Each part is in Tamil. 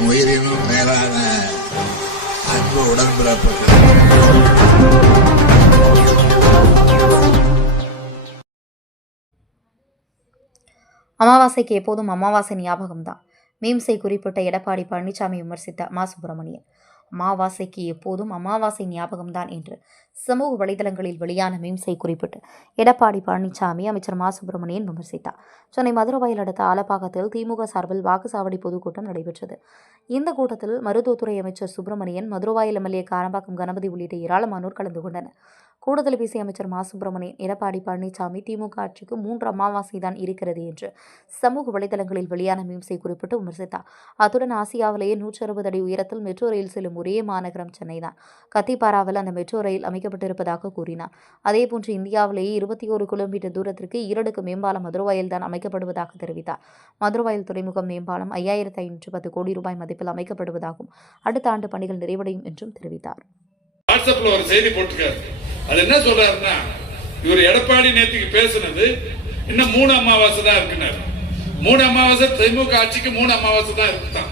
என் உயிரினும் மேலான அன்பு உடன்பிறப்புகள். அமாவாசைக்கு எப்போதும் அமாவாசை ஞாபகம்தான். மீம்ஸை குறிப்பிட்ட எடப்பாடி பழனிசாமி விமர்சித்த மா. சுப்பிரமணியன். அமாவாசைக்கு எப்போதும் அமாவாசை ஞாபகம்தான் என்று சமூக வலைதளங்களில் வெளியான மீம்ஸை குறிப்பிட்டு எடப்பாடி பழனிசாமி அமைச்சர் மா. சுப்பிரமணியன் விமர்சித்தார். சென்னை மதுரவாயல் அடுத்த ஆலப்பாக்கத்தில் திமுக சார்பில் வாக்குச்சாவடி பொதுக்கூட்டம் நடைபெற்றது. இந்த கூட்டத்தில் மருத்துவத்துறை அமைச்சர் சுப்பிரமணியன், மதுரவாயல் எம்எல்ஏ காரம்பாக்கம் கணபதி உள்ளிட்ட ஏராளமானோர் கலந்து கொண்டனர். கூடுதல் பேசிய அமைச்சர் மா. சுப்பிரமணியன், எடப்பாடி பழனிசாமி திமுக ஆட்சிக்கு 3 அமாவாசை தான் இருக்கிறது என்று சமூக வலைதளங்களில் வெளியான மீம்ஸை குறிப்பிட்டு விமர்சித்தார். அத்துடன் ஆசியாவிலேயே 160 அடி உயரத்தில் மெட்ரோ ரயில் செல்லும் ஒரே மாநகரம் சென்னை தான். கத்திப்பாராவில் அந்த மெட்ரோ ரயில் அமைக்கப்பட்டிருப்பதாக கூறினார். அதேபோன்று இந்தியாவிலேயே 21 கிலோமீட்டர் தூரத்திற்கு ஈரடுக்கு மேம்பாலம் மதுரவாயல் தான் அமைக்கப்படுவதாக தெரிவித்தார். மதுரவாயல் துறைமுகம் மேம்பாலம் 5510 கோடி ரூபாய் மதிப்பில் அமைக்கப்படுவதாகவும் அடுத்த ஆண்டு பணிகள் நிறைவடையும் என்றும் தெரிவித்தார். வாட்ஸ்அப்ல ஒரு செய்தி போட்டுருக்காரு. அது என்ன சொல்றாருன்னா, இவர் எடப்பாடி நேற்றுக்கு பேசுனது இன்னும் 3 அமாவாசை தான் இருக்குனாரு. 3 அமாவாசை திமுக ஆட்சிக்கு 3 அமாவாசை தான் இருக்குதான்.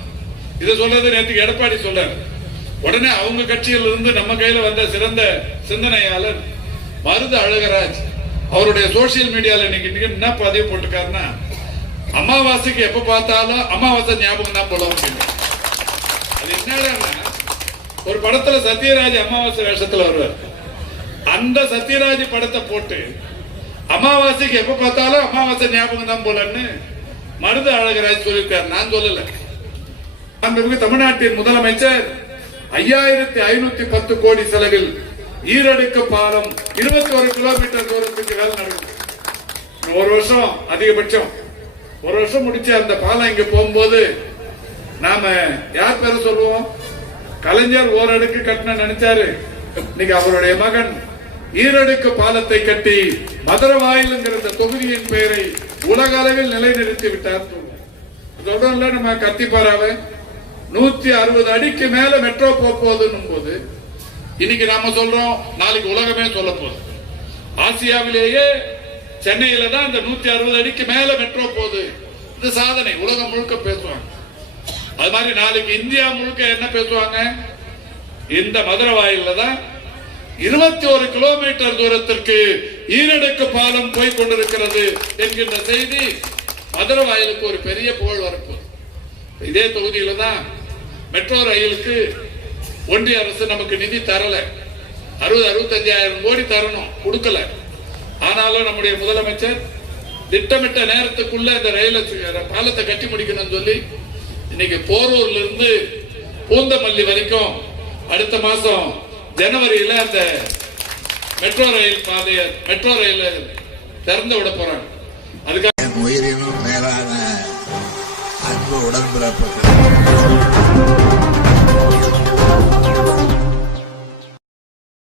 இதை சொல்றது நேற்றுக்கு எடப்பாடி சொல்றாரு. உடனே அவங்க கட்சியில் இருந்து நம்ம கையில வந்த சிறந்த சிந்தனையாளர் மருது அழகராஜ் அவருடைய சோசியல் மீடியால இன்னைக்கு என்ன பதிவு போட்டுக்காருன்னா, அமாவாசைக்கு எப்ப பார்த்தாலும் அமாவாசை ஞாபகம் தான் போல. அது என்னன்னா, ஒரு படத்துல சத்யராஜ் அமாவாசை வேஷத்துல வருவார். அந்த சத்யராஜ் படத்தை போட்டு அமாவாசைக்கு எப்ப பார்த்தாலும் அமாவாசை ஞாபகம் தான் போலன்னு மருது அழகராஜ் சொல்லியிருக்காரு. நான் சொல்லல. தமிழ்நாட்டின் முதலமைச்சர் 5510 கோடி செலவில் ஈரடுக்கு பாலம் 21 கிலோமீட்டர் தூரத்துக்கு வேலை நடக்கும். ஒரு வருஷம் அதிகபட்சம் ஒரு வருஷம் முடிச்சு அந்த பாலம் இங்க போகும்போது நாம யார் பேர சொல்லுவோம்? கலைஞர் ஓரடுக்கு கட்டணம் நினைச்சாரு. இன்னைக்கு அவருடைய மகன் ஈரடுக்கு பாலத்தை கட்டி மதுரவாயல் என்கிற தொகுதியின் பெயரை உலக அளவில் நிலைநிறுத்தி விட்டார். தொடர்ல நம்ம கத்திப்பாராவை 160 அடிக்கு மேல மெட்ரோ போகுதுன்னு போது இன்னைக்கு நாம சொல்றோம், நாளைக்கு உலகமே சொல்ல போகுது. ஆசியாவிலேயே சென்னையில தான் இந்த 160 அடிக்கு மேல மெட்ரோ போகுது. இந்த சாதனை உலகம் முழுக்க பேசுவாங்க. அது மாதிரி நாளைக்கு இந்தியா முழுக்க என்ன பேசுவாங்க? இந்த மதுரவாயில தான் 21 கிலோமீட்டர் தூரத்திற்கு ஈரடுக்கு பாலம் போய் கொண்டிருக்கிறது என்கின்ற செய்தி மதுரவாயலுக்கு ஒரு பெரிய புகழ் வரப்போகுது. இதே தொகுதியில தான் மெட்ரோ ரயிலுக்கு ஒன்றிய அரசு நமக்கு நிதி தரல. 60-65 கோடி தரணும், கொடுக்கல. ஆனாலும் நம்முடைய முதலமைச்சர் திட்டமிட்ட நேரத்துக்குள்ள இந்த ரயில பாலத்தை கட்டி முடிக்கணும்னு சொல்லி இன்னைக்கு போரூர்ல இருந்து பூந்தமல்லி வரைக்கும் அடுத்த மாசம் ஜனவரியில அந்த மெட்ரோ ரயில் பாதையை மெட்ரோ ரயில திறந்து விட போறாங்க. அதுக்காக உயிரினும் மேலான அன்பு உடன்பிறப்புகள்.